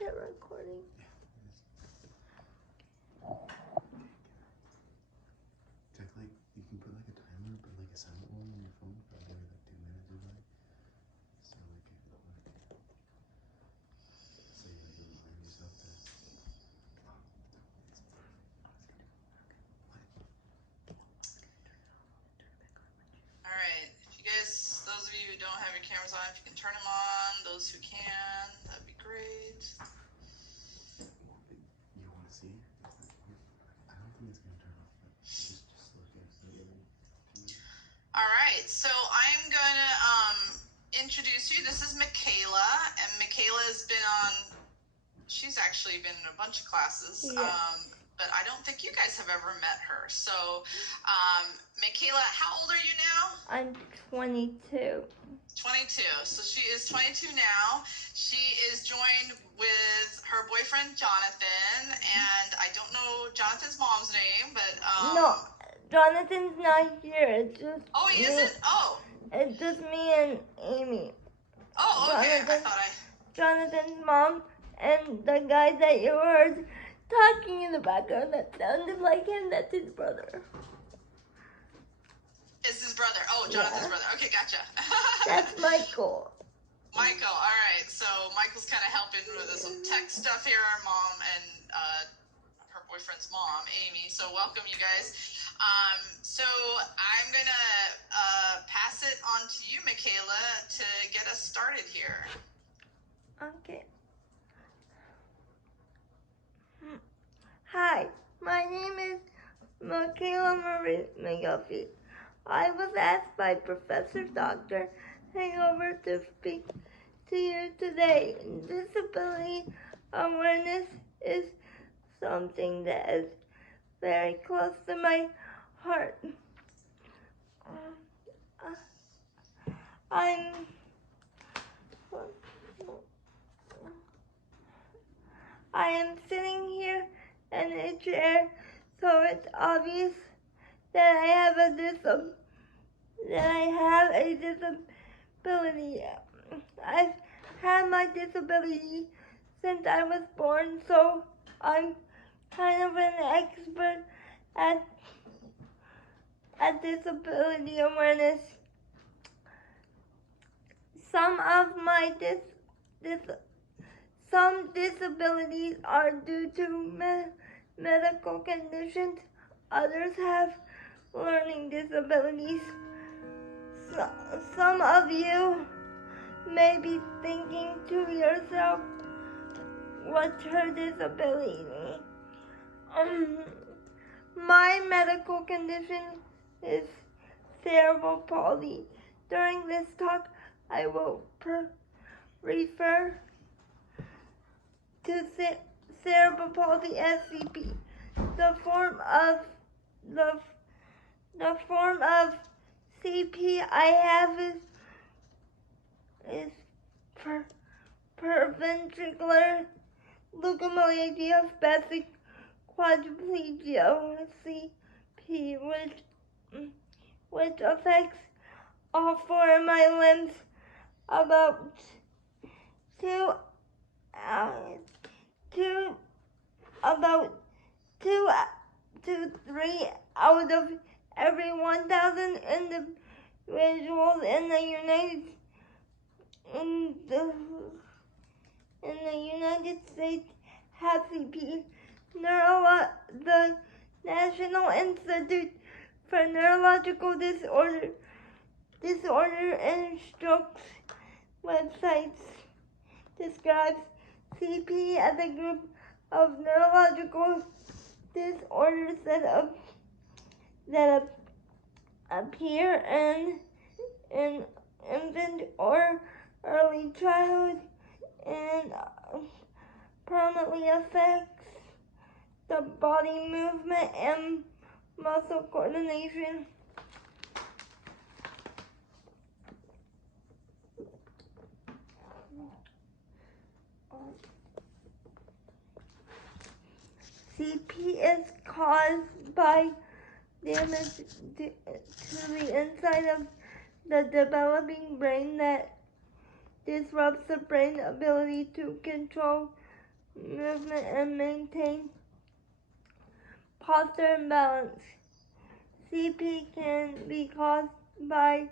it recording? Check you can put a timer, but a silent one on your phone for maybe 2 minutes or so. So so you remind yourself that. Alright, if you guys, those of you who don't have your cameras on, if you can turn them on, those who can, that'd be great. You want to see? I don't think it's going to turn off, but just look at it. Alright, so I'm going to introduce you. This is Michaela, and Michaela has been on, she's actually been in a bunch of classes. Yes. But I don't think you guys have ever met her. So, Michaela, how old are you now? I'm 22. 22. So she is 22 now. She is joined with her boyfriend, Jonathan, and I don't know Jonathan's mom's name, but... No, Jonathan's not here. It's just Oh, he me. isn't? Oh. It's just me and Amy. Oh, okay. Jonathan's mom and the guy that you heard talking in the background that sounded like him, that's his brother. It's his brother. Oh, Jonathan's brother. Okay, gotcha. That's Michael. Michael, all right. So Michael's kind of helping with some tech stuff here, our mom and her boyfriend's mom, Amy. So welcome, you guys. So I'm going to pass it on to you, Michaela, to get us started here. Okay. Hi, my name is Michaela Marie McGuffey. I was asked by Professor Dr. Hangover to speak to you today. Disability awareness is something that is very close to my heart. I am sitting here in a chair, so it's obvious that I have a disability. I've had my disability since I was born, so I'm kind of an expert at disability awareness. Some disabilities are due to medical conditions. Others have learning disabilities. Some of you may be thinking to yourself, what's her disability? My medical condition is cerebral palsy. During this talk, I will refer to cerebral palsy as CP. The form of CP I have is perventricular leukomalacia quadriplegia, CP, which affects all four of my limbs. About two to 3 out of every 1,000 individuals in the United States have CP. The National Institute for Neurological Disorder and Strokes websites describes CP as a group of neurological disorders that appear in infant or early childhood and permanently affects the body movement and muscle coordination. CP is caused by damage to the inside of the developing brain that disrupts the brain's ability to control movement and maintain posture and balance. CP can be caused by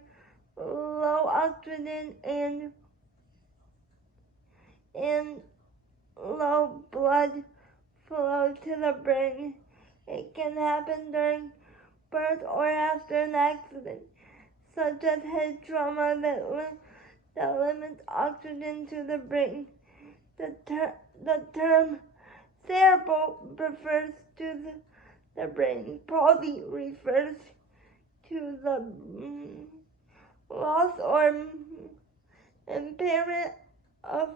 low oxygen and low blood flow to the brain. It can happen during birth or after an accident, such as head trauma that limits oxygen to the brain. The term cerebral refers to the brain. Palsy refers to the loss or impairment of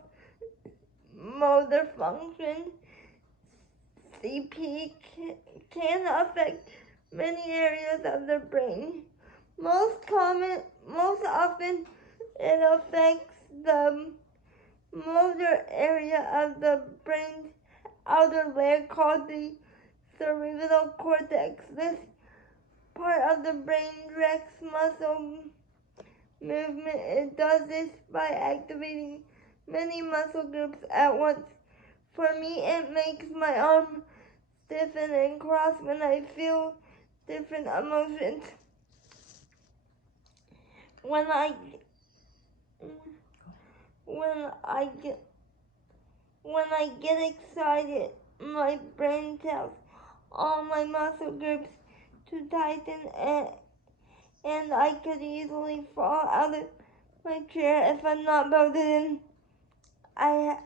motor function. CP can affect many areas of the brain. Most often, it affects the motor area of the brain's outer layer called the cerebral cortex. This part of the brain directs muscle movement. It does this by activating many muscle groups at once. For me, it makes my arm stiffen and cross when I feel different emotions. When I get excited, my brain tells all my muscle groups to tighten, and I could easily fall out of my chair if I'm not loaded in. I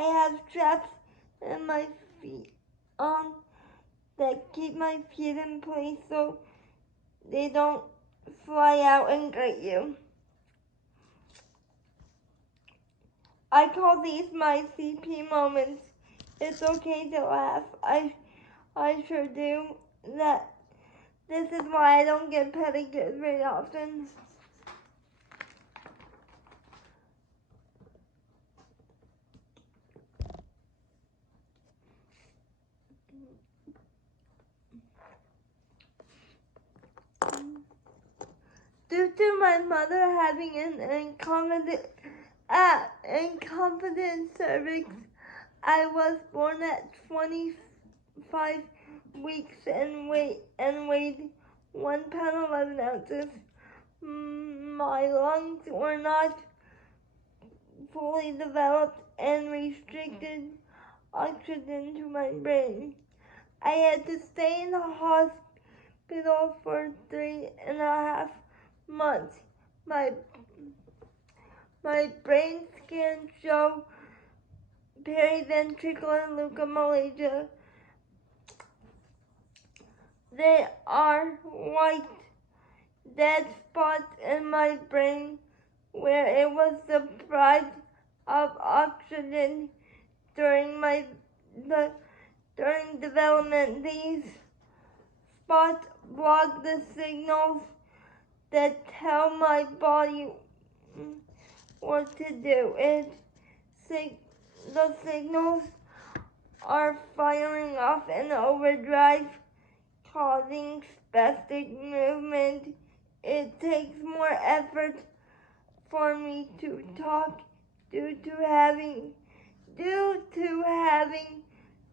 have straps in my feet that keep my feet in place so they don't fly out and grate you. I call these my CP moments. It's okay to laugh. I sure do. This is why I don't get pedicures very often. Due to my mother having an incompetent cervix, I was born at 25 weeks and weighed 1 pound 11 ounces. My lungs were not fully developed and restricted oxygen to my brain. I had to stay in the hospital for 3.5 months. My brain scans show periventricular leukomalacia. They are white dead spots in my brain where it was deprived of oxygen during development. These spots block the signals that tell my body what to do. The signals are firing off in overdrive, causing spastic movement. It takes more effort for me to talk due to having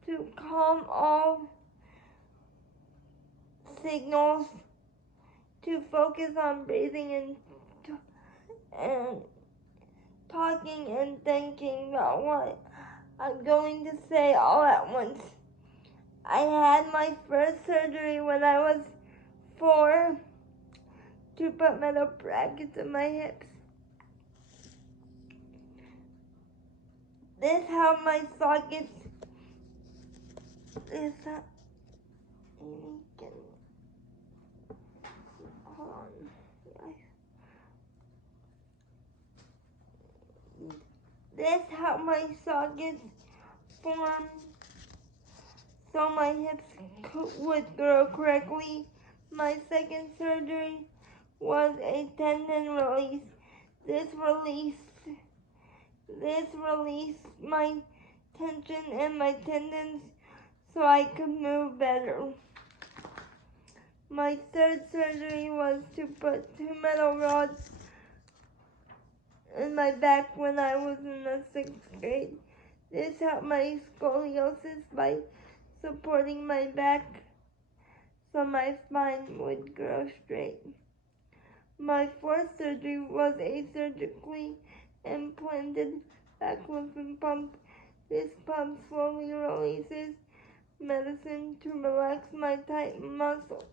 to calm all signals, to focus on breathing and talking and thinking about what I'm going to say all at once. I had my first surgery when I was 4 to put metal brackets in my hips. This helped my sockets. Hold on. This helped my sockets form so my hips would grow correctly. My second surgery was a tendon release. This released my tension in my tendons so I could move better. My third surgery was to put 2 metal rods in my back when I was in the 6th grade. This helped my scoliosis by supporting my back so my spine would grow straight. My 4th surgery was a surgically implanted baclofen pump. This pump slowly releases medicine to relax my tight muscles.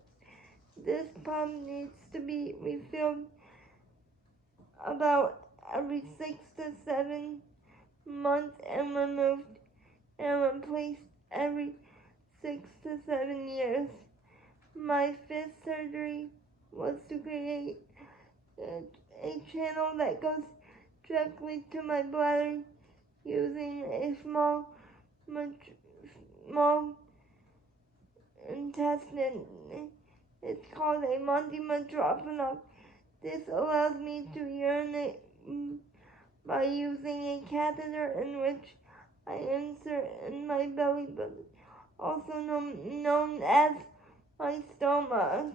This pump needs to be refilled about every 6 to 7 months and removed and replaced every 6 to 7 years. My 5th surgery was to create a channel that goes directly to my bladder using a small intestine. It's called a multi-metrophenol. This allows me to urinate by using a catheter in which I insert in my belly button, also known as my stoma.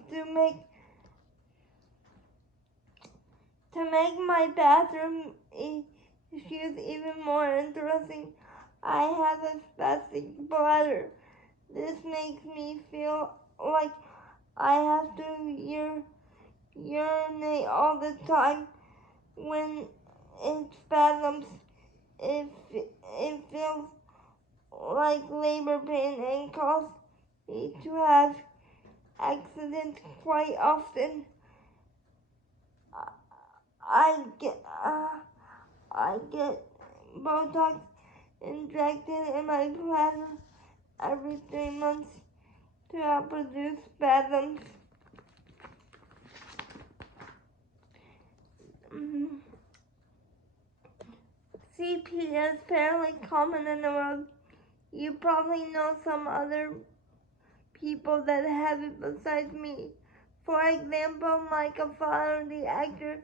To make my bathroom issues even more interesting, I have a spastic bladder. This makes me feel like I have to urinate all the time. When it spasms, it feels like labor pain and causes me to have accidents quite often. I get Botox injected in my bladder every 3 months to help reduce spasms. CP is fairly common in the world. You probably know some other people that have it besides me. For example, Michael Fowler, the actor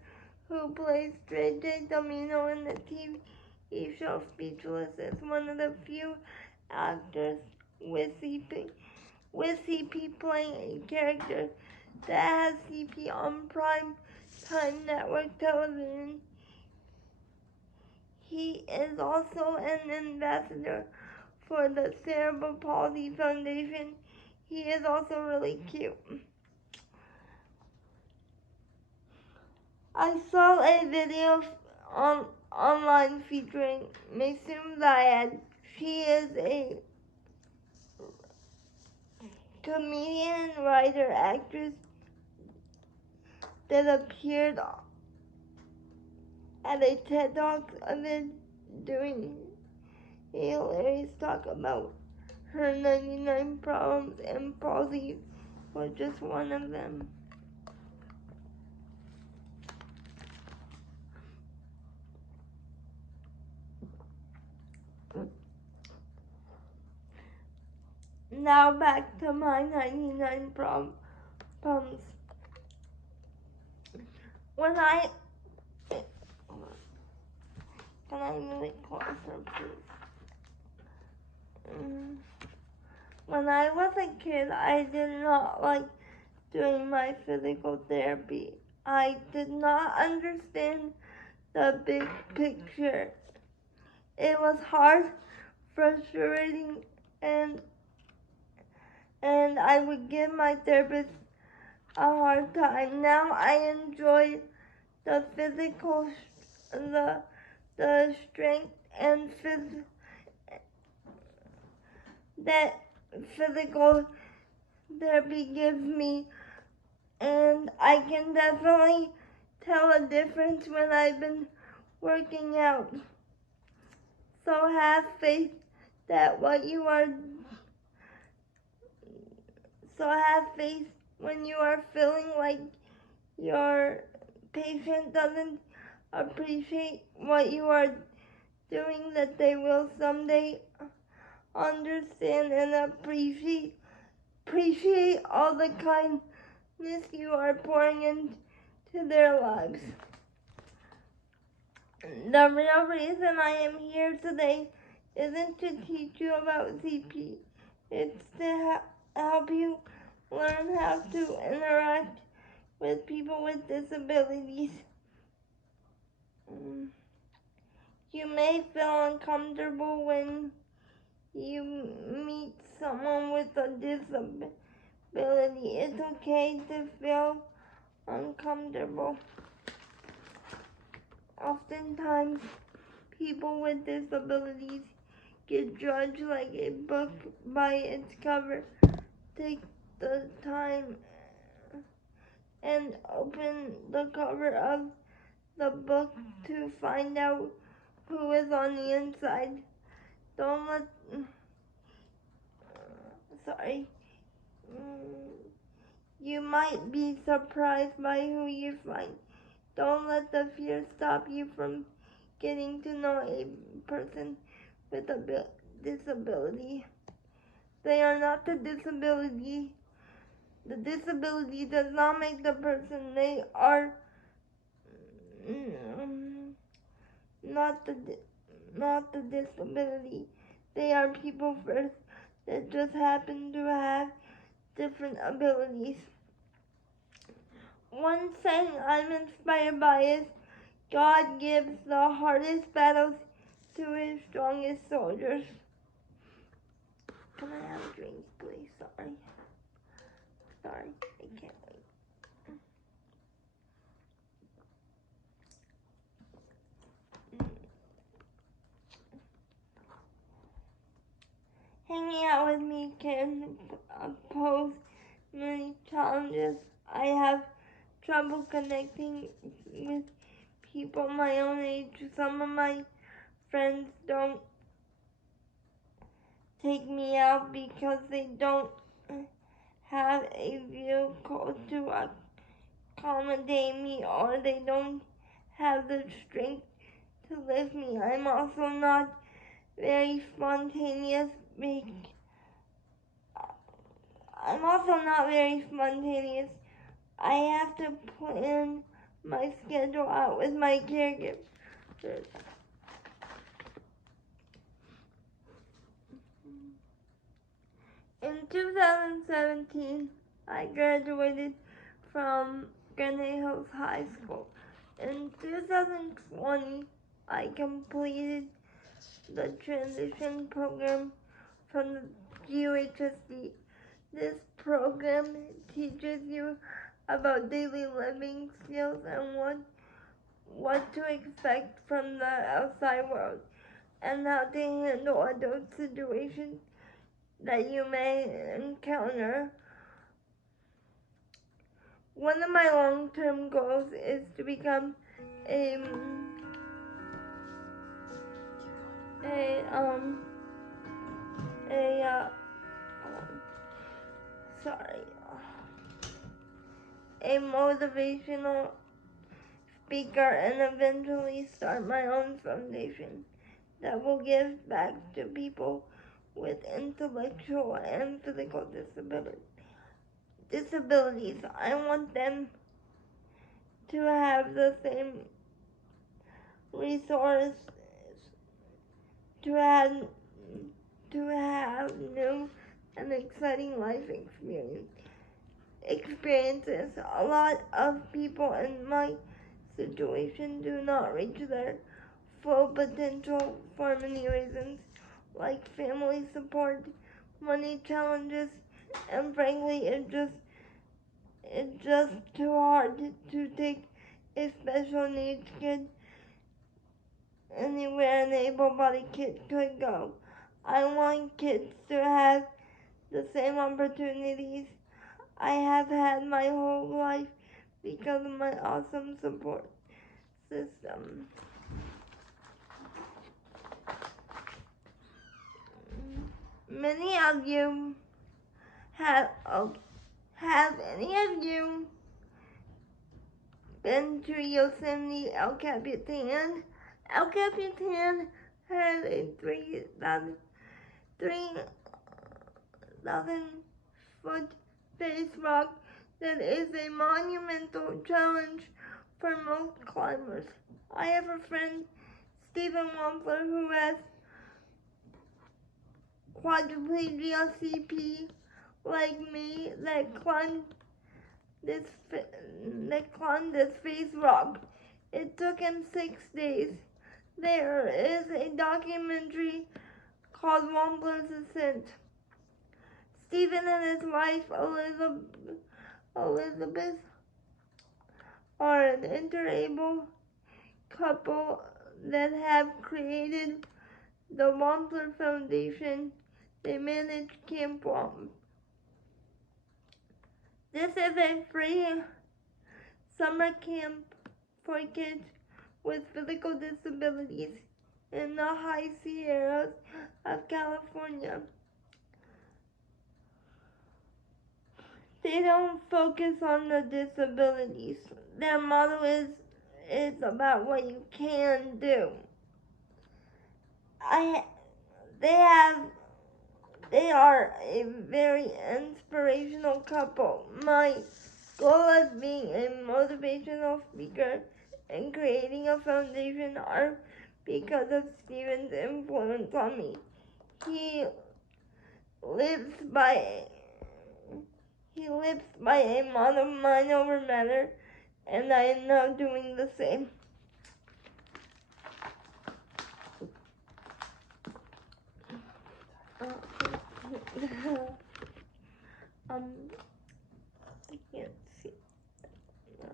who plays J.J. Domino in the TV show Speechless, is one of the few actors with CP playing a character that has CP on prime time network television. He is also an ambassador for the Cerebral Palsy Foundation. He is also really cute. I saw a video online featuring Masoom Zayed. She is a comedian, writer, actress that appeared at a TED Talk event doing a hilarious talk about her 99 problems, and palsy was just one of them. Now back to my 99 problems. When I Can I move it closer, please? When I was a kid, I did not like doing my physical therapy. I did not understand the big picture. It was hard, frustrating, and I would give my therapist a hard time. Now I enjoy the strength and that physical therapy gives me, and I can definitely tell a difference when I've been working out. So have faith that when you are feeling like your patient doesn't appreciate what you are doing, that they will someday understand and appreciate all the kindness you are pouring into their lives. The real reason I am here today isn't to teach you about CP. It's to help you learn how to interact with people with disabilities. You may feel uncomfortable when you meet someone with a disability. It's okay to feel uncomfortable. Oftentimes, people with disabilities get judged like a book by its cover. Take the time and open the cover of the book to find out who is on the inside. Don't let you might be surprised by who you find. Don't let the fear stop you from getting to know a person with a disability. They are not the disability. The disability does not make the person. They are not the disability. They are people first that just happen to have different abilities. One saying I'm inspired by is, God gives the hardest battles to his strongest soldiers. Can I have a drink, please? Sorry, I can't wait. Hanging out with me can pose many challenges. I have trouble connecting with people my own age. Some of my friends don't take me out because they don't have a vehicle to accommodate me, or they don't have the strength to lift me. I'm also not very spontaneous. I have to plan my schedule out with my caregivers. In 2017, I graduated from Granite Hills High School. In 2020, I completed the transition program from the UHSD. This program teaches you about daily living skills and what to expect from the outside world, and how to handle adult situations that you may encounter. One of my long-term goals is to become a motivational speaker and eventually start my own foundation that will give back to people with intellectual and physical disabilities. I want them to have the same resources, to have new and exciting life experiences. A lot of people in my situation do not reach their full potential for many reasons, like family support, money challenges, and frankly, it's just too hard to take a special needs kid anywhere an able-bodied kid could go. I want kids to have the same opportunities I have had my whole life because of my awesome support system. Many of you have any of you been to Yosemite El Capitan? El Capitan has a 3,000 foot face rock that is a monumental challenge for most climbers. I have a friend, Stephen Wampler, who has quadriplegia CP like me that climbed this face rock. It took him 6 days. There is a documentary called Wampler's Ascent. Stephen and his wife Elizabeth are an interable couple that have created the Wampler Foundation. They manage Camp Wamp. This is a free summer camp for kids with physical disabilities in the high Sierras of California. They don't focus on the disabilities. Their motto is about what you can do. They are a very inspirational couple. My goal of being a motivational speaker and creating a foundation are because of Stephen's influence on me. He lives by a motto, mind over matter, and I am now doing the same. I can't see. No.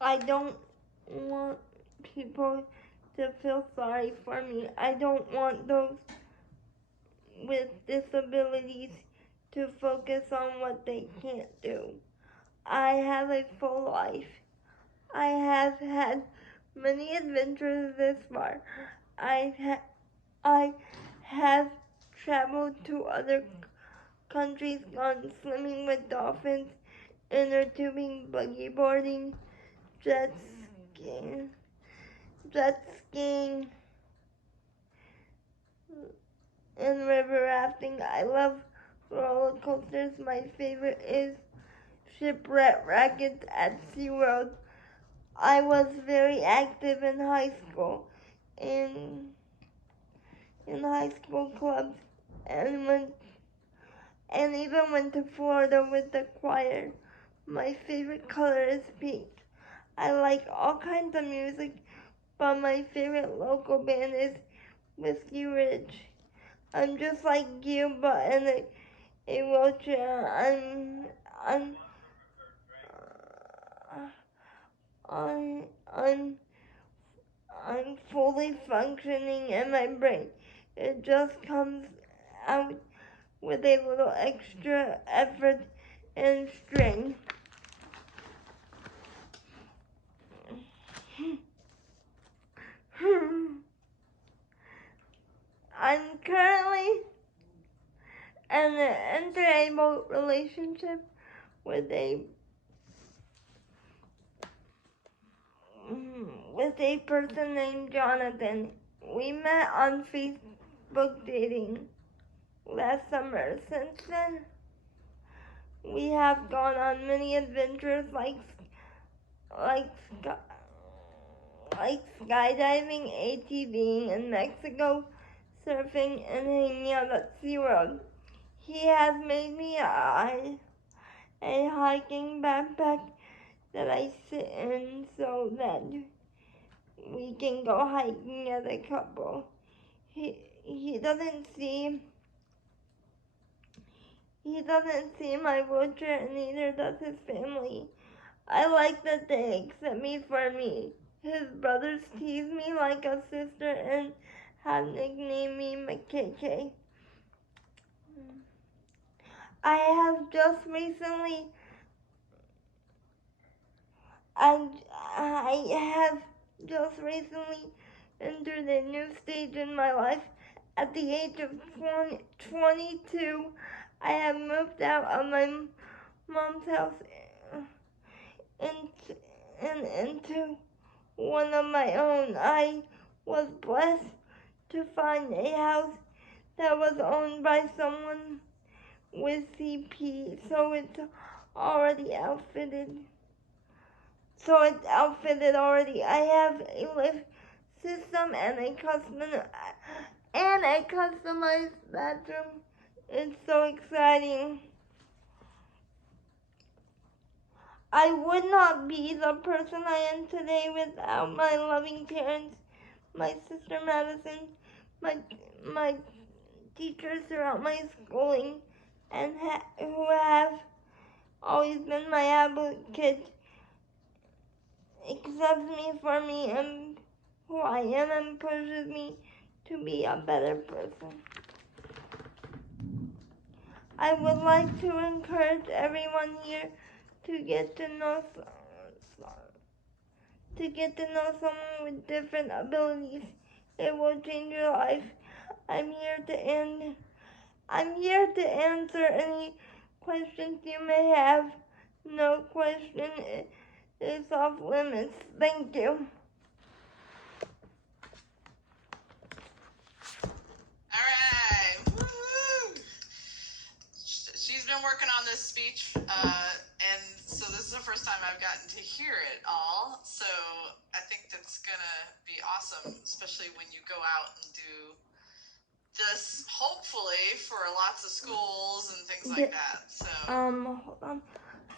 I don't want people to feel sorry for me. I don't want those with disabilities to focus on what they can't do. I have a full life. I have had many adventures this far. I have traveled to other countries, gone swimming with dolphins, inner tubing, buggy boarding, jet skiing, and river rafting. I love roller coasters. My favorite is shipwreck rackets at SeaWorld. I was very active in high school, in high school clubs, and even went to Florida with the choir. My favorite color is pink. I like all kinds of music, but my favorite local band is Whiskey Ridge. I'm just like you, but in a wheelchair. I'm fully functioning in my brain. It just comes out with a little extra effort and strength. I'm currently in an interable relationship with a person named Jonathan. We met on Facebook dating last summer. Since then, we have gone on many adventures like skydiving, ATVing in Mexico, surfing, and hanging out at SeaWorld. He has made me a hiking backpack that I sit in so that we can go hiking as a couple. He doesn't see my wheelchair, and neither does his family. I like that they accept me for me. His brothers tease me like a sister and have nicknamed me McKK. I have just recently entered a new stage in my life. At the age of 22, I have moved out of my mom's house and into one of my own. I was blessed to find a house that was owned by someone with CP, so it's outfitted already. I have a lift system and a customized bathroom. It's so exciting. I would not be the person I am today without my loving parents, my sister Madison, my teachers throughout my schooling, and who have always been my advocate, accepts me for me and who I am, and pushes me to be a better person. I would like to encourage everyone here to get to know someone with different abilities. It will change your life. I'm here to answer any questions you may have. No question is off limits. Thank you. All right. Woo-hoo. She's been working on this speech, and so this is the first time I've gotten to hear it all. So I think that's gonna be awesome, especially when you go out and do this, hopefully for lots of schools and things like that. So Hold on.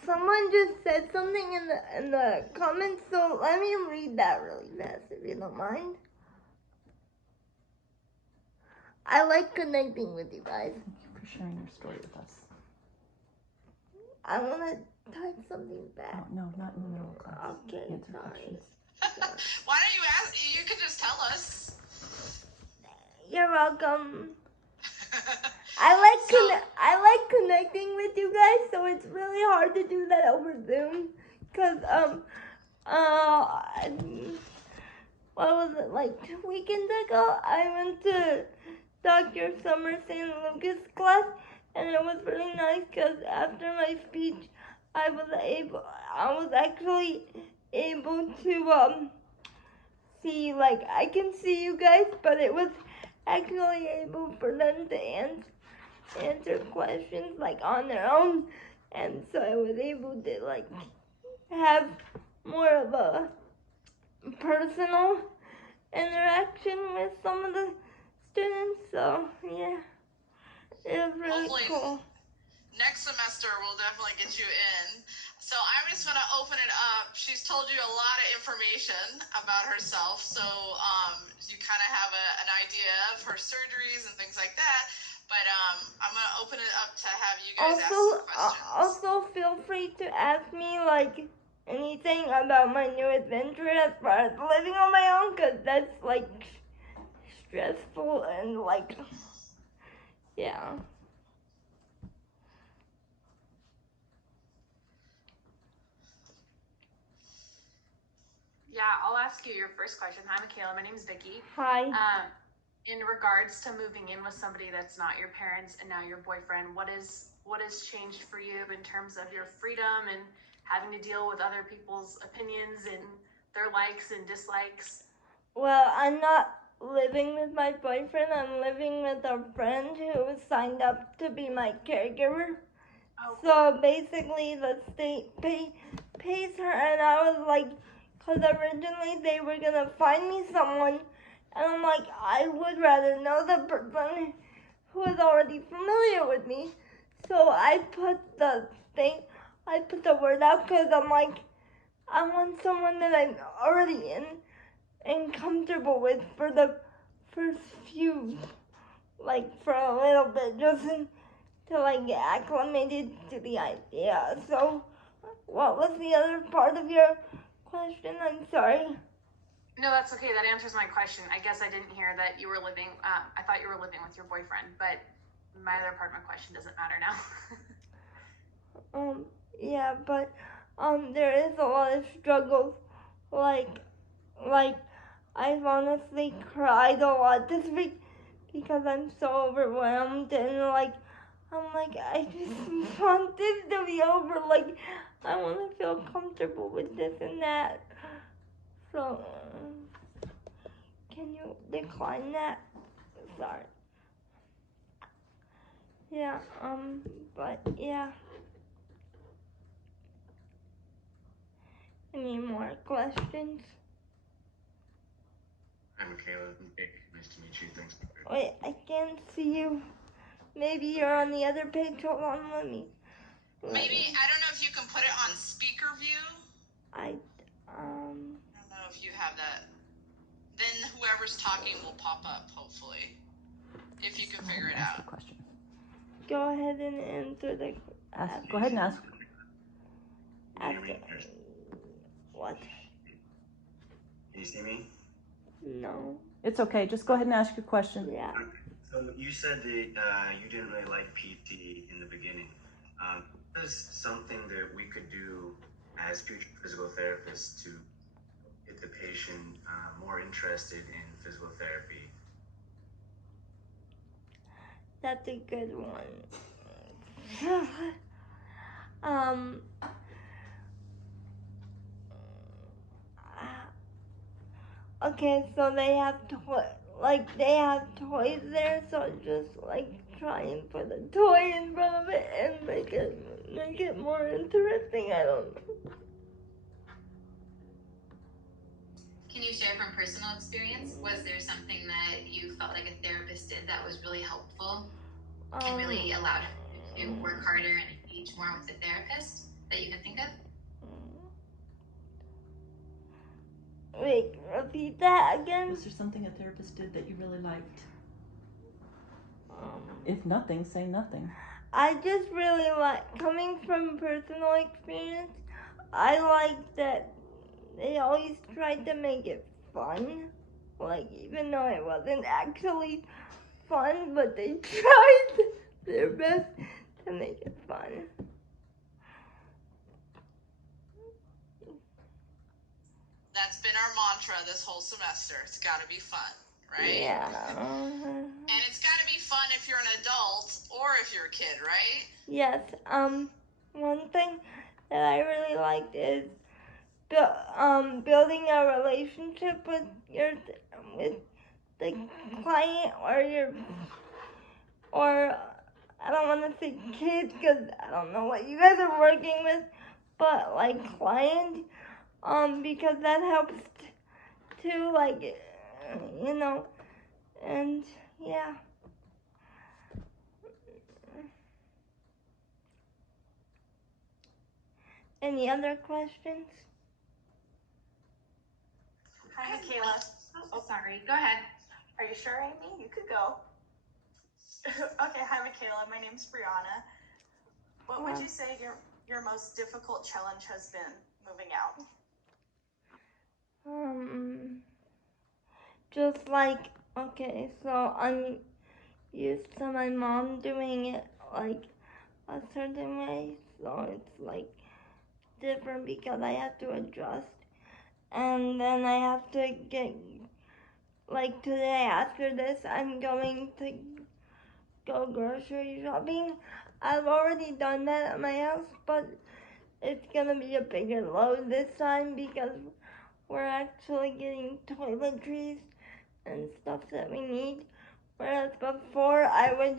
Someone just said something in the comments, so let me read that really fast if you don't mind. I like connecting with you guys. Thank you for sharing your story with us. I want to type something back. Oh, no, not in the middle of class. Okay, Answer sorry. questions. why don't you ask? You could just tell us. You're welcome. I like connecting with you guys, so it's really hard to do that over Zoom. Cause what was it, like 2 weekends ago? I went to Dr. Summer St. Lucas class, and it was really nice because after my speech, I was actually able to see, like, I can see you guys, but it was actually able for them to answer questions like on their own, and so I was able to like have more of a personal interaction with some of the students. So yeah, it was really Hopefully cool. Next semester we'll definitely get you in. So I'm just going to open it up. She's told you a lot of information about herself, so you kind of have an idea of her surgeries and things like that. But I'm going to open it up to have you guys ask some questions. Also, feel free to ask me like anything about my new adventure as far as living on my own, because that's like stressful and like, yeah. Yeah, I'll ask you your first question. Hi, Michaela. My name is Vicky. Hi. In regards to moving in with somebody that's not your parents and now your boyfriend, what has changed for you in terms of your freedom and having to deal with other people's opinions and their likes and dislikes? Well, I'm not living with my boyfriend. I'm living with a friend who signed up to be my caregiver. Oh, cool. So basically, the state pays her, and I was like, because originally they were gonna find me someone, and I'm like, I would rather know the person who is already familiar with me. So I put the word out, because I'm like, I want someone that I'm already in and comfortable with for the first few, like for a little bit, just to like get acclimated to the idea. So what was the other part of your question? I'm sorry. No, that's okay. That answers my question. I guess I didn't hear that you were living, I thought you were living with your boyfriend, but my other part of my question doesn't matter now. Yeah, but there is a lot of struggles. Like I've honestly cried a lot this week because I'm so overwhelmed, and like I'm like, I just want this to be over. Like, I want to feel comfortable with this and that. So, can you decline that? Sorry. Yeah, but yeah. Any more questions? Hi, Michaela. Nick. Nice to meet you. Thanks. Wait, I can't see you. Maybe you're on the other page. Hold on, let me Maybe, I don't know if you can put it on speaker view. I don't know if you have that. Then whoever's talking will pop up, hopefully. If you can figure it Ask out. a question. go ahead and answer the Go ahead and ask. what? Can you see me? No. It's okay. Just go ahead and ask your question. Yeah. So you said that you didn't really like PT in the beginning. What is something that we could do as future physical therapists to get the patient more interested in physical therapy? That's a good one. Okay, so they have they have toys there, so just like try and put a toy in front of it and make it more interesting. I don't know. Can you share from personal experience? Was there something that you felt like a therapist did that was really helpful and really allowed you to work harder and engage more with the therapist that you can think of? Wait, repeat that again? Was there something a therapist did that you really liked? If nothing, say nothing. I just really like, coming from personal experience, I like that they always tried to make it fun. Like, even though it wasn't actually fun, but they tried their best to make it fun. That's been our mantra this whole semester. It's got to be fun, right? Yeah. And it's got to be fun if you're an adult or if you're a kid, right? Yes. One thing that I really liked is building a relationship with the client or I don't want to say kids because I don't know what you guys are working with, but like client, because that helps to like, and yeah. Any other questions? Hi, Michaela. Oh, sorry. Go ahead. Are you sure, Amy? You could go. Okay, hi, Michaela. My name's Brianna. What would you say your most difficult challenge has been moving out? Just like, okay, so I'm used to my mom doing it like a certain way, so it's like different because I have to adjust, and then I have to get, like today after this I'm going to go grocery shopping. I've already done that at my house, but it's gonna be a bigger load this time because we're actually getting toiletries and stuff that we need, whereas before I was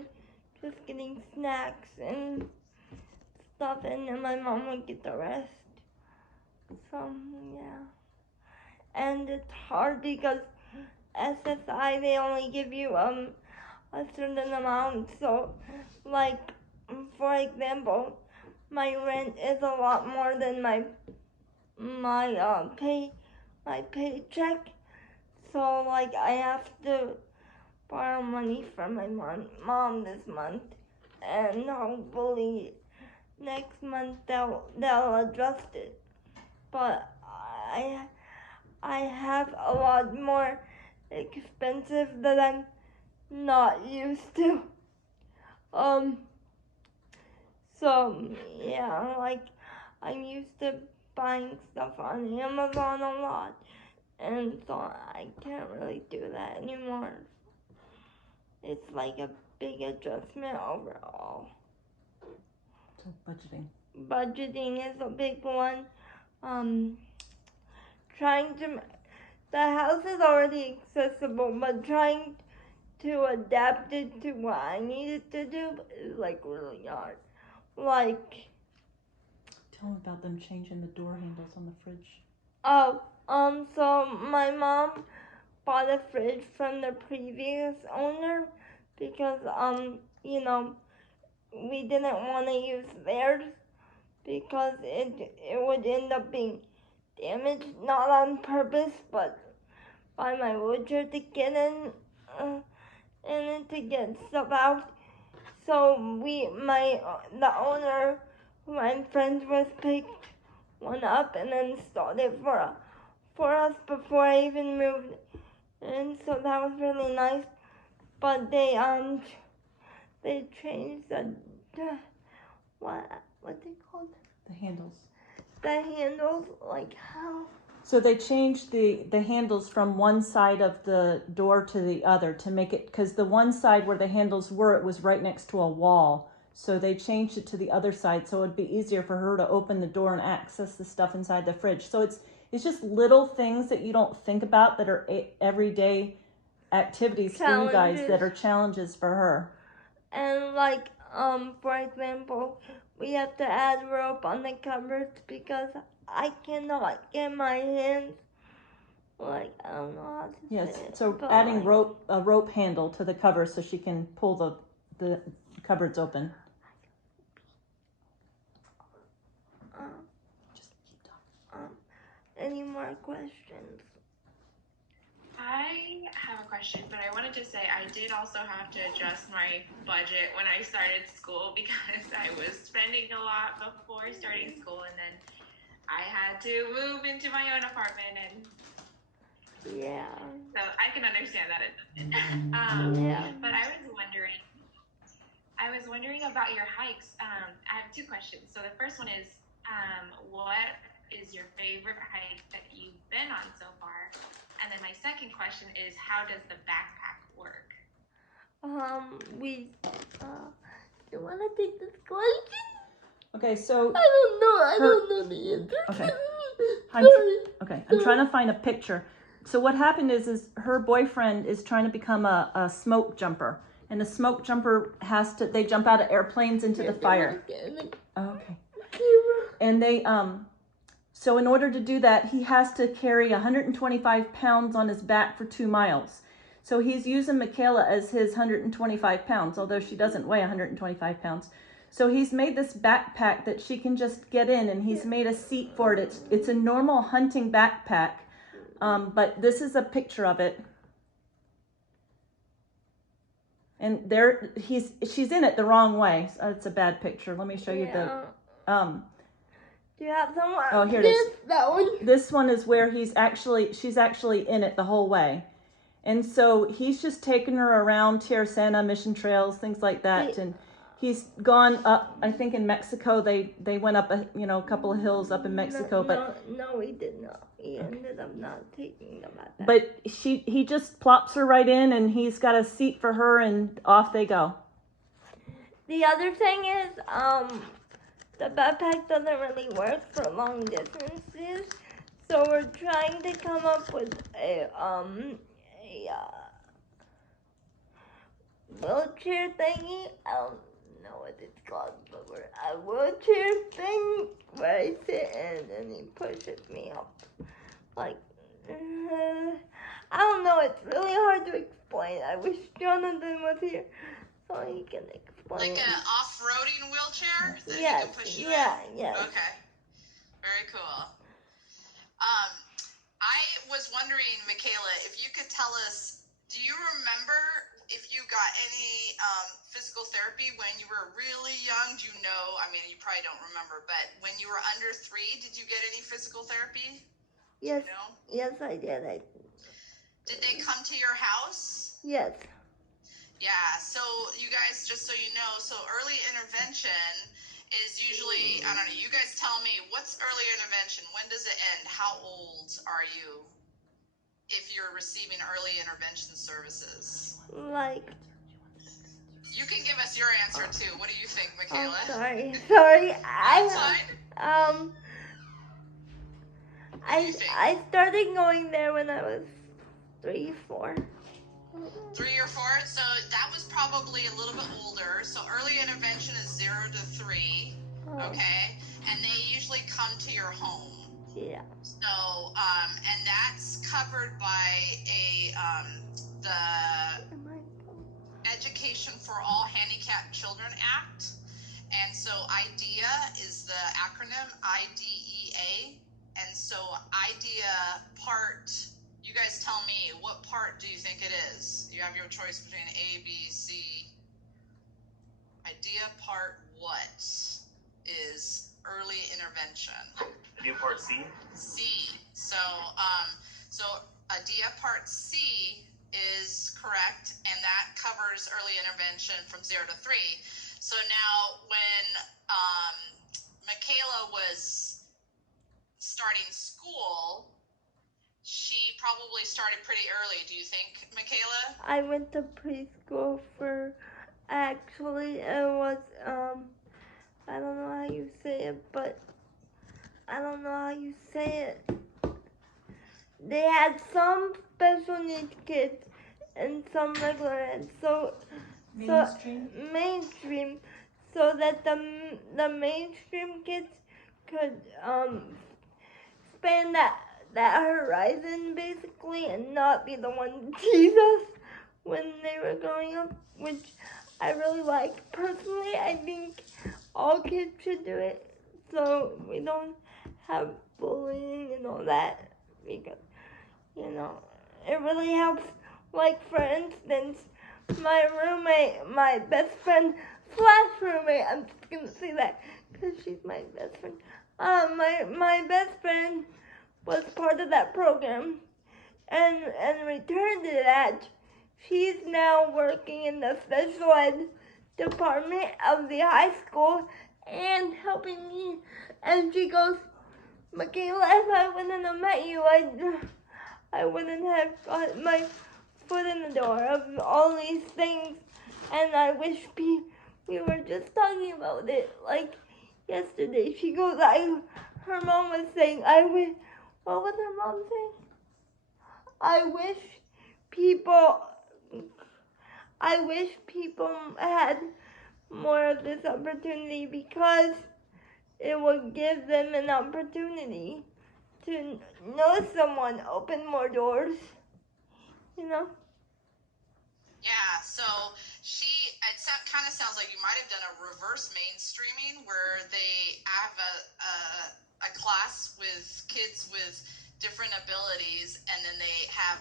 just getting snacks and stuff, and then my mom would get the rest. So yeah, and it's hard because SSI they only give you a certain amount. So like for example, my rent is a lot more than my paycheck. So like I have to borrow money from my mom this month, and hopefully next month they'll adjust it. But I have a lot more expensive that I'm not used to. So yeah, like I'm used to buying stuff on Amazon a lot, and so I can't really do that anymore. It's like a big adjustment overall. So budgeting. Budgeting is a big one. The house is already accessible, but trying to adapt it to what I needed to do is like really hard. Like, Tell them about them changing the door handles on the fridge. so my mom bought a fridge from the previous owner because, we didn't want to use theirs. because it would end up being damaged, not on purpose, but by my wheelchair to get in and to get stuff out. So the owner who I'm friends with picked one up and installed it for us before I even moved, and so that was really nice. But they changed what they called The handles. the handles, like how. So they changed the handles from one side of the door to the other to make it, because the one side where the handles were, it was right next to a wall. So they changed it to the other side so it'd be easier for her to open the door and access the stuff inside the fridge. So it's just little things that you don't think about that are everyday activities for you guys that are challenges for her. And like, for example, we have to add rope on the cupboards because I cannot get my hands, like, I don't know how to Yes, say it, so adding a rope handle to the cover so she can pull the cupboards open. Just keep talking. Any more questions? I have a question, but I wanted to say I did also have to adjust my budget when I started school because I was spending a lot before starting school, and then I had to move into my own apartment, and Yeah. so I can understand that. Yeah. But I was wondering about your hikes. I have two questions. So the first one is, what is your favorite hike that you've been on so far? And then my second question is, how does the backpack work? You want to take this question? Okay, so I don't know the answer. Okay. Sorry. I'm trying to find a picture. So what happened is her boyfriend is trying to become a smoke jumper, and the smoke jumper they jump out of airplanes into the fire. Okay. And they so in order to do that, he has to carry 125 pounds on his back for 2 miles. So he's using Michaela as his 125 pounds, although she doesn't weigh 125 pounds. So he's made this backpack that she can just get in, and he's made a seat for it. It's a normal hunting backpack, but this is a picture of it. And there, she's in it the wrong way. So it's a bad picture. Let me show you the. Do you have someone? Oh, here it is. That one. This one is where she's actually in it the whole way. And so he's just taken her around Terrasana, Mission Trails, things like that. And he's gone up, I think in Mexico, they went up a couple of hills up in Mexico. No, he did not. He ended up not taking them at that. But he just plops her right in, and he's got a seat for her, and off they go. The other thing is, the backpack doesn't really work for long distances, so we're trying to come up with a wheelchair thingy. I don't know what it's called, but we're a wheelchair thing where I sit in and he pushes me up. Like, I don't know, it's really hard to explain. I wish Jonathan was here so he can explain. Like an off-roading wheelchair that yes, you can push you in? Yes. Okay. Very cool. I was wondering, Michaela, if you could tell us, do you remember if you got any physical therapy when you were really young? Do you know? I mean, you probably don't remember, but when you were under 3, did you get any physical therapy? Yes. Do you know? Yes, I did. Did they come to your house? Yes. Yeah, so you guys, just so you know, so early intervention is usually, I don't know, you guys tell me, what's early intervention? When does it end? How old are you if you're receiving early intervention services? Like, you can give us your answer too. What do you think, Michaela? Oh, sorry. That's fine. I started going there when I was 3, 4. 3 or 4, so that was probably a little bit older. So early intervention is 0 to 3, okay? And they usually come to your home. Yeah. So, and that's covered by the Education for All Handicapped Children Act. And so IDEA is the acronym, IDEA. And so IDEA part, you guys tell me, what part do you think it is? You have your choice between A, B, C. IDEA part what is early intervention? IDEA part C? C. So IDEA part C is correct, and that covers early intervention from 0 to 3. So now when Michaela was starting school, she probably started pretty early. Do you think, Michaela? I went to preschool for, actually, it was, I don't know how you say it, but I don't know how you say it. They had some special needs kids and some regular ed. So mainstream, so that the mainstream kids could span that horizon basically, and not be the one to tease us when they were growing up, which I really like. Personally, I think all kids should do it, so we don't have bullying and all that, because, you know, it really helps. Like, for instance, my roommate, my best friend / roommate, I'm just gonna say that because she's my best friend. My best friend was part of that program, and returned to that. She's now working in the special ed department of the high school and helping me. And she goes, Michaela, if I wouldn't have met you, I wouldn't have got my foot in the door of all these things. And I wish we were just talking about it like yesterday. She goes, her mom was saying, what was her mom saying? I wish people had more of this opportunity, because it will give them an opportunity to know someone, open more doors, you know? Yeah, so it kind of sounds like you might have done a reverse mainstreaming where they have a class with kids with different abilities, and then they have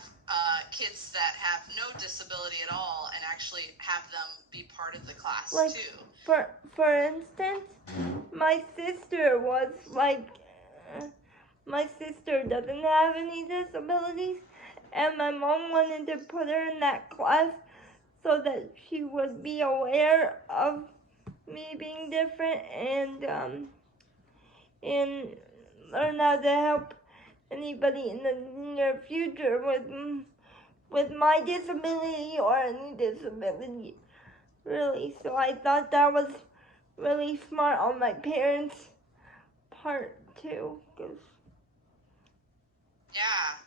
kids that have no disability at all, and actually have them be part of the class too. For instance, my sister was like, my sister doesn't have any disabilities, and my mom wanted to put her in that class so that she would be aware of me being different, and learn how to help anybody in the near future with my disability or any disability, really. So I thought that was really smart on my parents' part too, 'cause yeah.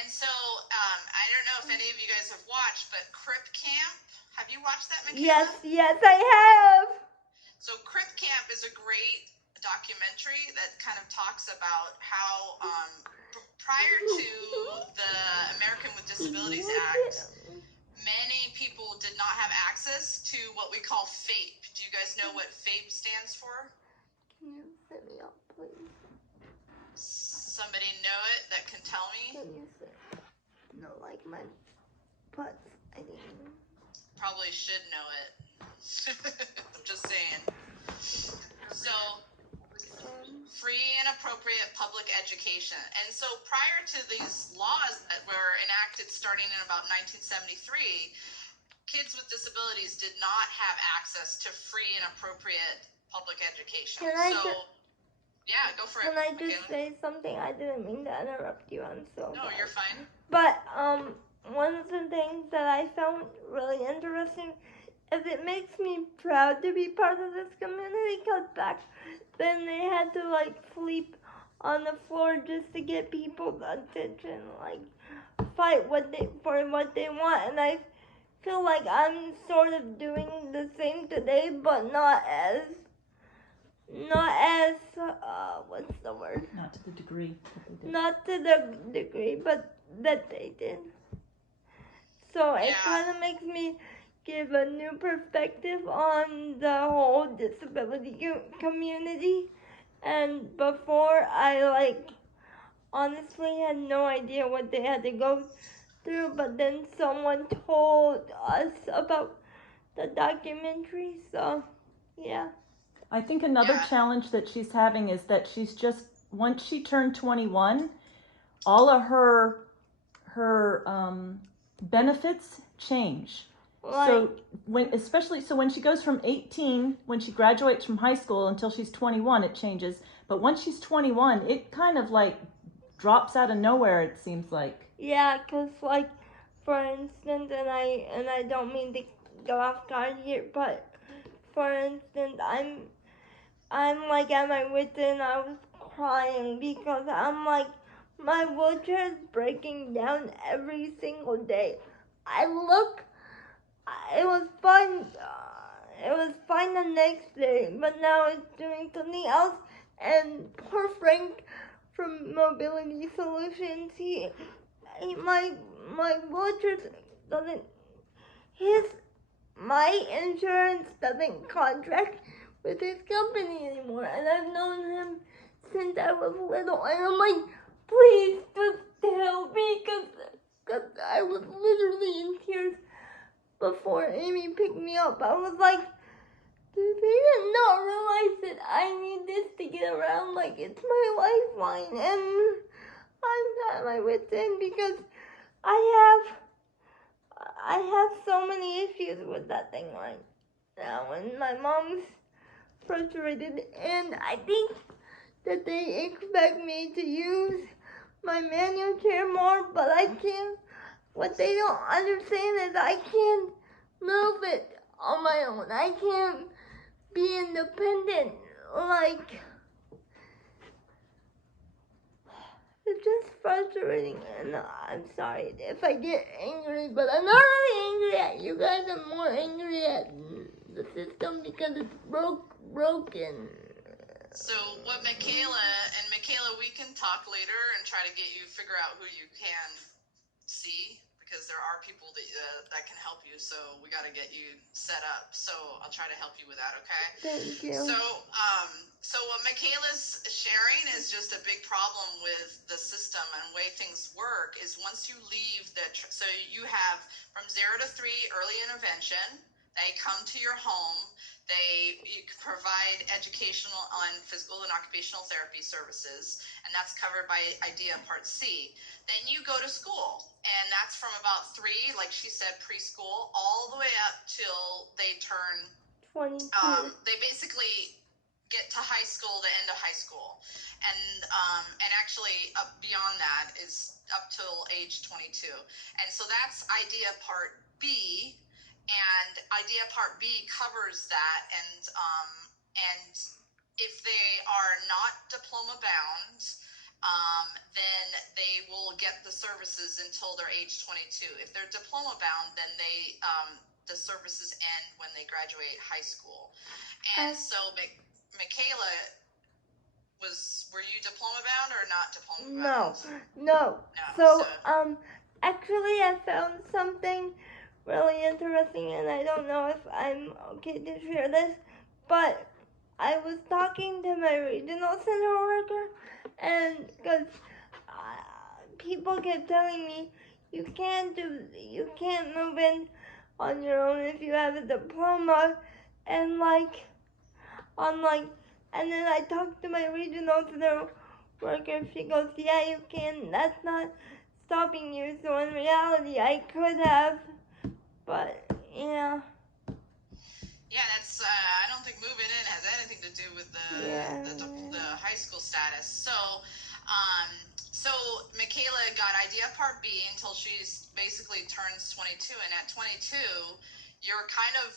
And so I don't know if any of you guys have watched, but Crip Camp, have you watched that, Michaela? Yes, I have. So Crip Camp is a great documentary that kind of talks about how prior to the American with Disabilities Act, many people did not have access to what we call FAPE. Do you guys know what FAPE stands for? Can you set me up, please? Somebody know it that can tell me? Can you set? No, like my butts. I didn't. Probably should know it. I'm just saying. So, free and appropriate public education. And so prior to these laws that were enacted starting in about 1973, kids with disabilities did not have access to free and appropriate public education. Yeah, go for it. Can I just say something? I didn't mean to interrupt you. I'm so No, you're fine. But one of the things that I found really interesting is it makes me proud to be part of this community, because back then they had to like sleep on the floor just to get people's attention, like fight for what they want, and I feel like I'm sort of doing the same today, but not as what's the word? Not to the degree that they did. Not to the degree, but that they did. So it kind of makes me give a new perspective on the whole disability community. And before, I honestly had no idea what they had to go through, but then someone told us about the documentary, so yeah. I think another Yeah. challenge that she's having is that she's just, once she turned 21, all of her benefits change. So when she goes from 18, when she graduates from high school until she's 21, it changes. But once she's 21, it kind of like drops out of nowhere, it seems like. Yeah, 'cause like, for instance, and I don't mean to go off guard here, but for instance, I'm like at my wit's end. I was crying because I'm like, my wheelchair is breaking down every single day. It was fun. It was fine the next day, but now it's doing something else. And poor Frank from Mobility Solutions, my wheelchair doesn't, my insurance doesn't contract with his company anymore, and I've known him since I was little, and I'm like, please just help me, cause I was literally in tears before Amy picked me up. I was like, do they not realize that I need this to get around? Like, it's my lifeline, and I'm at my wit's end because I have so many issues with that thing right now, and my mom's frustrated, and I think that they expect me to use my manual chair more, but I can't. What they don't understand is I can't move it on my own. I can't be independent. Like, it's just frustrating, and I'm sorry if I get angry, but I'm not really angry at you guys. I'm more angry at the system because it's broken. So what Michaela, we can talk later and try to get you figure out who you can see, because there are people that can help you. So we got to get you set up. So I'll try to help you with that. Okay. Thank you. So what Michaela's sharing is just a big problem with the system and way things work is once you leave so you have from 0 to 3 early intervention. They come to your home. You provide educational on physical and occupational therapy services, and that's covered by IDEA Part C. Then you go to school, and that's from about 3, like she said, preschool, all the way up till they turn 22. They basically get to high school, the end of high school, and actually up beyond that is up till age 22, and so that's IDEA Part B. And IDEA Part B covers that, and if they are not diploma bound, then they will get the services until they're age 22. If they're diploma bound, then the services end when they graduate high school. And so, Michaela, were you diploma bound or not diploma bound? No. So actually, I found something really interesting, and I don't know if I'm okay to share this, but I was talking to my regional center worker, and because people kept telling me you can't move in on your own if you have a diploma, and and then I talked to my regional center worker. She goes, yeah, you can. That's not stopping you. So in reality, I could have. But yeah. Yeah, that's. I don't think moving in has anything to do with the high school status. So Michaela got IDEA Part B until she's basically turns 22, and at 22, you're kind of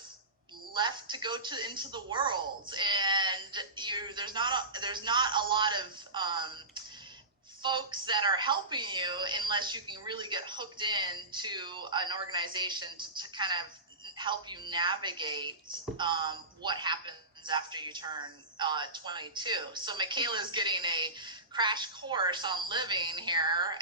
left to go into the world, and there's not a lot of folks that are helping you unless you can really get hooked into an organization to kind of help you navigate what happens after you turn 22. So Michaela's getting a crash course on living here,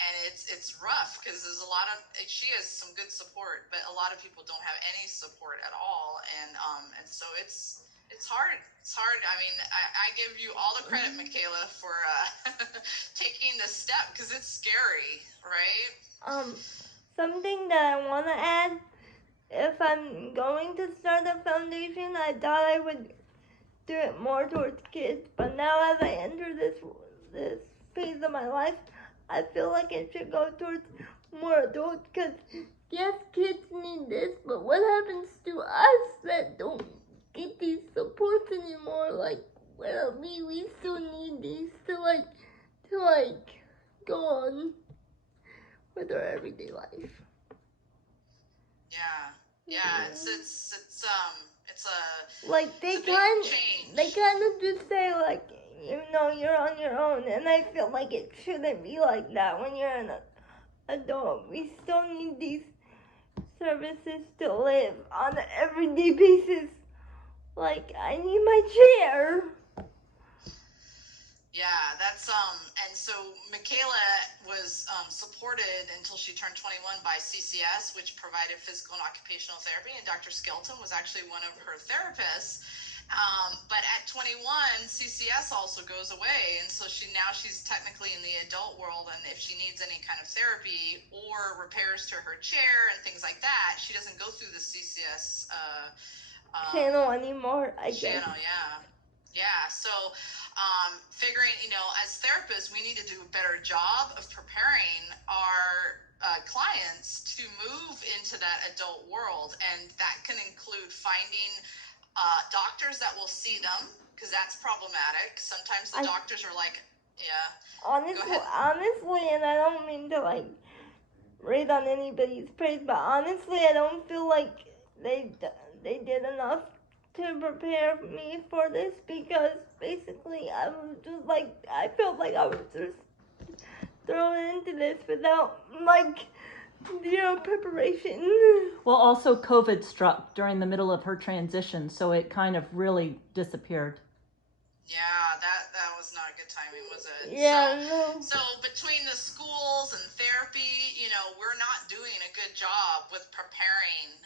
and it's rough because there's a lot of, she has some good support, but a lot of people don't have any support at all, and so it's hard. It's hard. I mean, I give you all the credit, Michaela, for taking this step because it's scary, right? Something that I want to add, if I'm going to start a foundation, I thought I would do it more towards kids, but now as I enter this phase of my life, I feel like it should go towards more adults, because yes, kids need this, but what happens to us that don't get these supports anymore? Like, well, we still need these to go on with our everyday life. Yeah, it's a like they kind of just say like, you know, you're on your own, and I feel like it shouldn't be like that when you're an adult. We still need these services to live on an everyday basis. Like, I need my chair. Yeah, that's and so Michaela was supported until she turned 21 by CCS, which provided physical and occupational therapy, and Dr. Skelton was actually one of her therapists. But at 21, CCS also goes away, and so she's technically in the adult world, and if she needs any kind of therapy or repairs to her chair and things like that, she doesn't go through the CCS channel anymore, I guess. Channel, yeah. So figuring, you know, as therapists, we need to do a better job of preparing our clients to move into that adult world, and that can include finding doctors that will see them, because that's problematic. Sometimes the doctors are like, honestly, and I don't mean to like rate on anybody's praise, but honestly, I don't feel like they did enough to prepare me for this, because basically I was just like, I felt like I was just thrown into this without like zero preparation. Well, also COVID struck during the middle of her transition, so it kind of really disappeared. Yeah, that was not good timing, was it? Yeah, So between the schools and therapy, you know, we're not doing a good job with preparing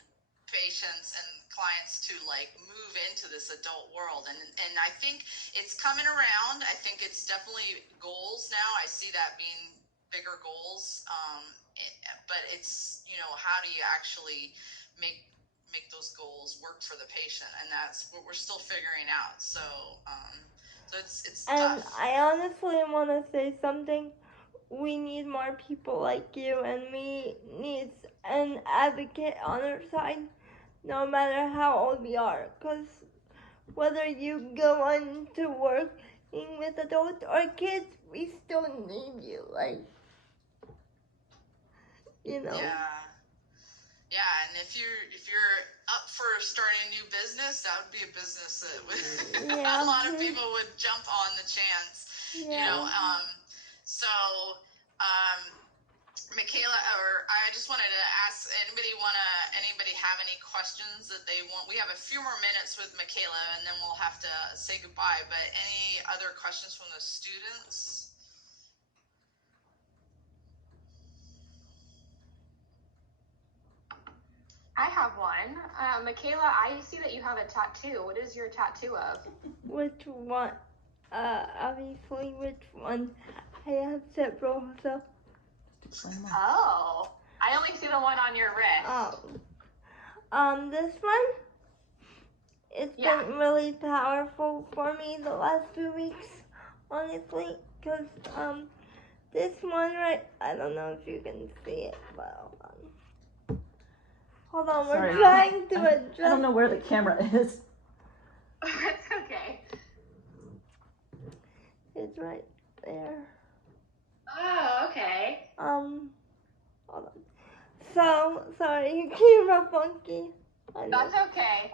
patients and clients to like move into this adult world, and I think it's coming around. I think it's definitely goals now. I see that being bigger goals, but it's, you know, how do you actually make those goals work for the patient, and that's what we're still figuring out. So it's and tough. I honestly want to say something. We need more people like you, and we need an advocate on our side, no matter how old we are, because whether you go on to working with adults or kids, we still need you, like, you know. Yeah, and if you're up for starting a new business, that would be a business that would a lot of people would jump on the chance. You know, Michaela, or I just wanted to ask, anybody have any questions that they want? We have a few more minutes with Michaela, and then we'll have to say goodbye, but any other questions from the students? I have one. Michaela, I see that you have a tattoo. What is your tattoo of? Which one? Obviously, which one? I have several, so. Oh, I only see the one on your wrist. Oh. This one? It's been really powerful for me the last few weeks, honestly, because, this one I don't know if you can see it, but hold on, we're trying to adjust. I don't know where the camera is. It's okay. It's right there. Oh, okay. Hold on. So, sorry, camera funky. That's okay.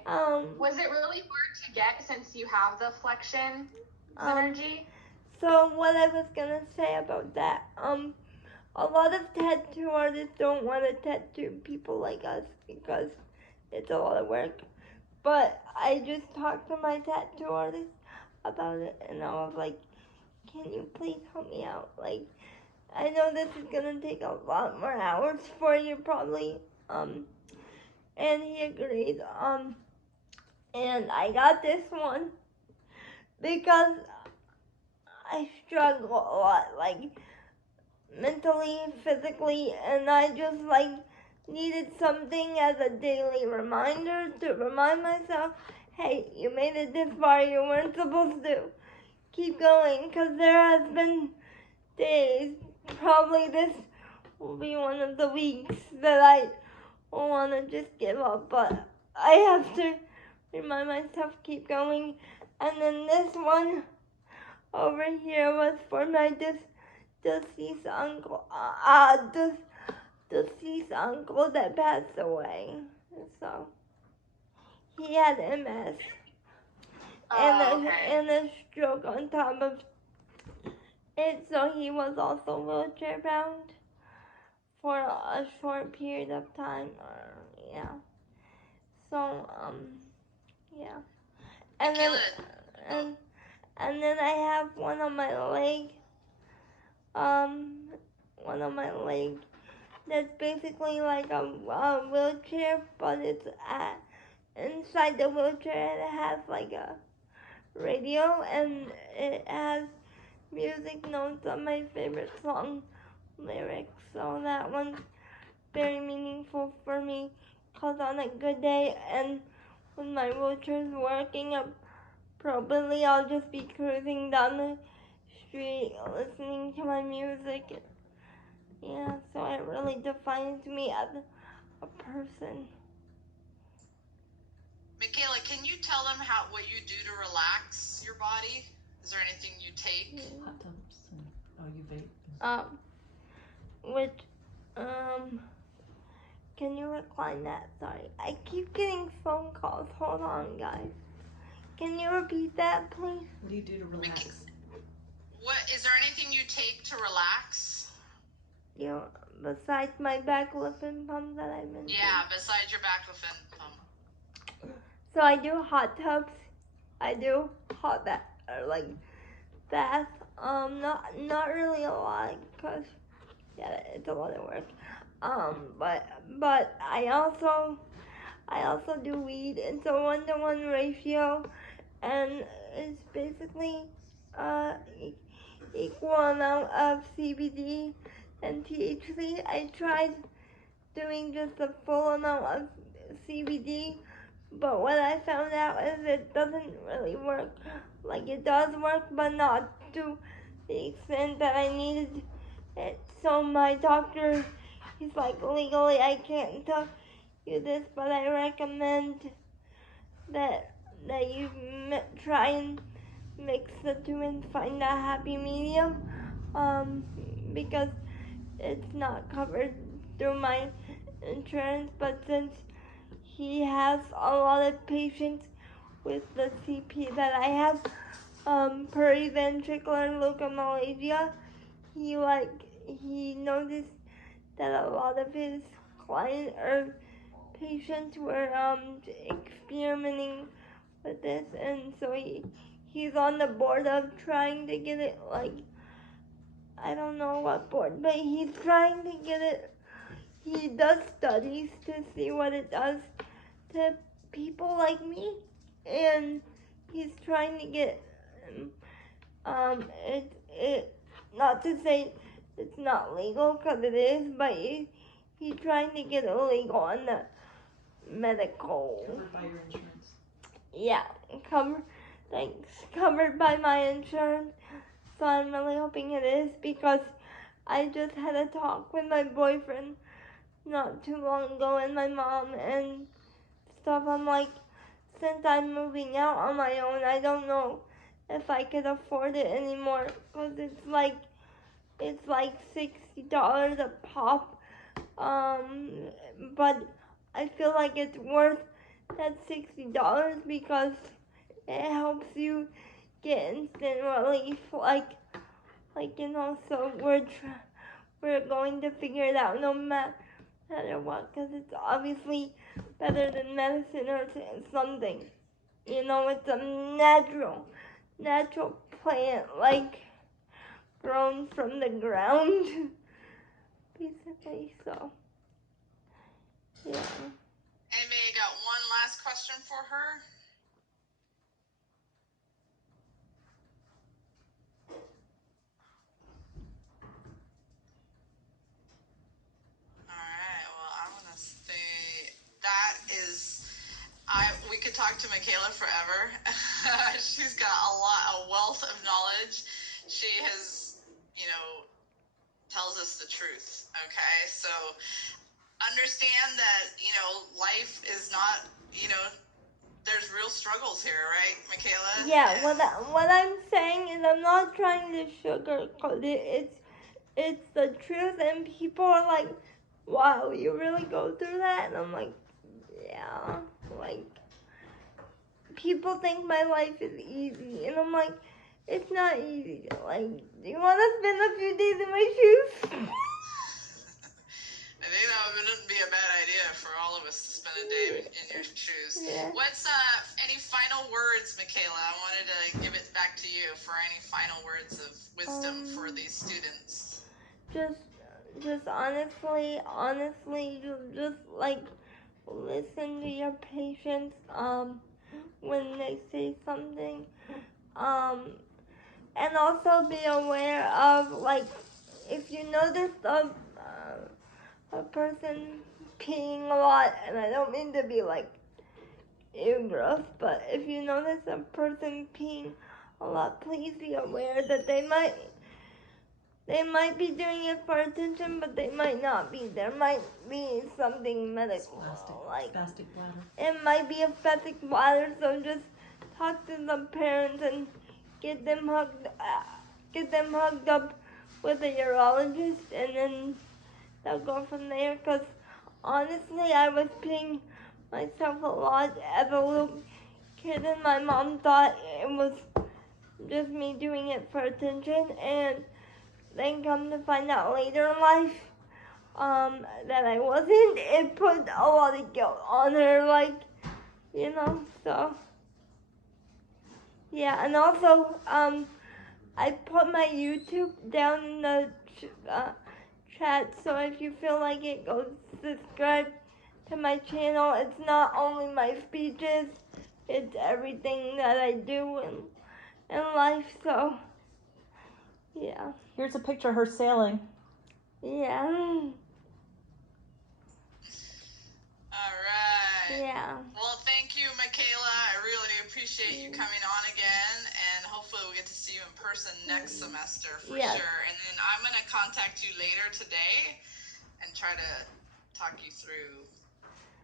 Was it really hard to get since you have the flexion synergy? So what I was gonna say about that, a lot of tattoo artists don't want to tattoo people like us because it's a lot of work. But I just talked to my tattoo artist about it, and I was like, can you please help me out? Like, I know this is gonna take a lot more hours for you probably. And he agreed. And I got this one because I struggle a lot, like mentally, physically, and I just like needed something as a daily reminder to remind myself, hey, you made it this far, you weren't supposed to. Keep going, because there has been days, probably this will be one of the weeks that I want to just give up, but I have to remind myself keep going. And then this one over here was for my deceased uncle, deceased uncle that passed away. So he had MS and a stroke on top of it, so he was also wheelchair bound for a short period of time. Yeah. So yeah. And then I have one on my leg. One on my leg that's basically like a wheelchair, but it's inside the wheelchair. It has like a radio, and it has music notes on my favorite song lyrics. So that one's very meaningful for me, cause on a good day and when my wheelchair's working appropriately, I'll just be cruising down the street listening to my music. Yeah, so it really defines me as a person. Michaela, can you tell them what you do to relax your body? Is there anything you take? Hot tubs. You vape. Can you recline that? Sorry, I keep getting phone calls. Hold on, guys. Can you repeat that, please? What do you do to relax? Is there anything you take to relax? Besides my baclofen pump that I mentioned. Yeah, besides your baclofen pump. So I do hot tubs. I do hot bath, bath. Not really a lot, cause yeah, it's a lot of work. But I also do weed. It's a 1-to-1 ratio, and it's basically equal amount of CBD and THC. I tried doing just the full amount of CBD, but what I found out is it doesn't really work. Like, it does work, but not to the extent that I needed it. So my doctor, he's like, legally I can't tell you this, but I recommend that you try and mix the two and find a happy medium, because it's not covered through my insurance, but since he has a lot of patients with the CP that I have, periventricular leukomalacia, he noticed that a lot of his patients were experimenting with this, and so he's on the board of trying to get it, I don't know what board, but he's trying to get it. He does studies to see what it does to people like me, and he's trying to get it not to say it's not legal, because it is, but he's trying to get it legal on the medical. Covered by your insurance. Yeah, covered by my insurance. So I'm really hoping it is, because I just had a talk with my boyfriend not too long ago and my mom and stuff. I'm like, since I'm moving out on my own, I don't know if I could afford it anymore, because it's like $60 a pop. But I feel like it's worth that $60 because it helps you get instant relief, so we're going to figure it out no matter what, because it's obviously better than medicine or something. It's a natural plant, grown from the ground, basically. So, yeah. Anybody got one last question for her? Alright, well, I'm gonna say that is, we could talk to Michaela forever. She's got a wealth of knowledge. She has, tells us the truth, okay? So understand that, life is not, there's real struggles here, right, Michaela? Yeah, what I'm saying is I'm not trying to sugarcoat it. It's the truth, and people are like, wow, you really go through that? And I'm like, yeah. Like, people think my life is easy, and I'm like, it's not easy. Like, do you want to spend a few days in my shoes? I think that wouldn't be a bad idea for all of us to spend a day in your shoes. Yeah. What's any final words, Michaela? I wanted to give it back to you for any final words of wisdom for these students. Just honestly, just like listen to your patients when they say something, and also be aware of, like, if you notice a person peeing a lot, and I don't mean to be like ew gross, but if you notice a person peeing a lot, please be aware that they might be doing it for attention, but they might not be. There might be something medical, like Spastic bladder. it might be a spastic bladder. So just talk to the parents and get them hugged up with a urologist, and then they'll go from there. Cause honestly, I was peeing myself a lot as a little kid, and my mom thought it was just me doing it for attention, and then come to find out later in life that I wasn't. It put a lot of guilt on her, like, so yeah. And also I put my YouTube down in the chat, so if you feel like it, go subscribe to my channel. It's not only my speeches, it's everything that I do in life. So yeah. Here's a picture of her sailing. Yeah. All right. Yeah. Well, thank you, Michaela. I really appreciate you coming on again, and hopefully we'll get to see you in person next semester for sure. And then I'm going to contact you later today and try to talk you through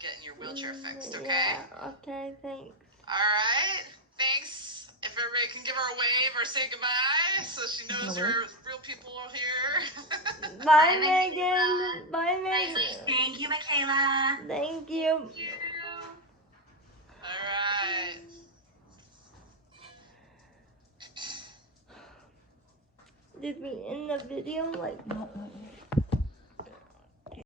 getting your wheelchair fixed, okay? Yeah, okay, thanks. All right. Thanks. If everybody can give her a wave or say goodbye so she knows there are real people here. Bye, Megan. Bye, Megan. Thank you, Michaela. Thank you. All right. Did we end the video? Like, No.